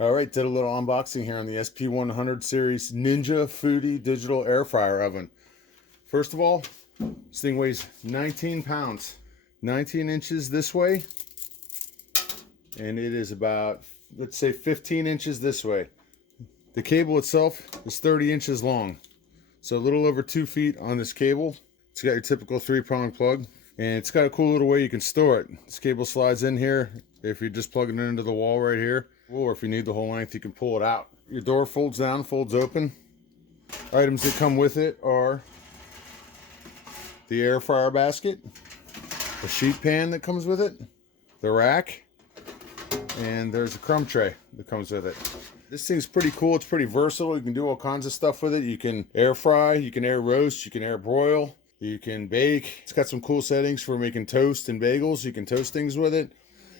All right, did a little unboxing here on the SP100 series Ninja Foodi digital air fryer oven. First of all, this thing weighs 19 pounds, 19 inches this way, and it is about, let's say, 15 inches this way. The cable itself is 30 inches long, so a little over 2 feet on this cable. It's got your typical 3-prong plug, and it's got a cool little way you can store it. This cable slides in here if you're just plugging it into the wall right here, or if you need the whole length, you can pull it out. Your door folds down, folds open. Items that come with it are the air fryer basket, the sheet pan that comes with it, the rack, and there's a crumb tray that comes with it. This thing's pretty cool. It's pretty versatile. You can do all kinds of stuff with it. You can air fry, you can air roast, you can air broil, you can bake. It's got some cool settings for making toast and bagels. You can toast things with it.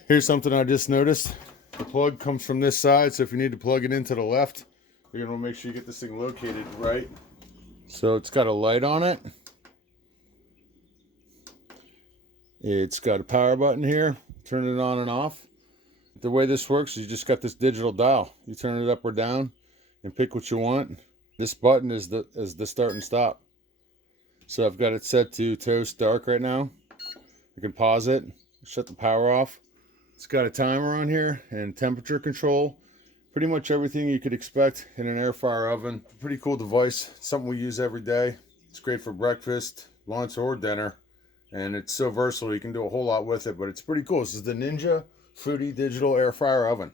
Here's something I just noticed. The plug comes from this side, so if you need to plug it into the left, you're gonna make sure you get this thing located right. So it's got a light on it. It's got a power button here, turn it on and off. The way this works is you just got this digital dial. You turn it up or down and pick what you want. This button is the start and stop. So I've got it set to toast dark right now. I can pause it, shut the power off. It's got a timer on here and temperature control. Pretty much everything you could expect in an air fryer oven. Pretty cool device. It's something we use every day. It's great for breakfast, lunch, or dinner. And it's so versatile, you can do a whole lot with it, but it's pretty cool. This is the Ninja Foodi digital air fryer oven.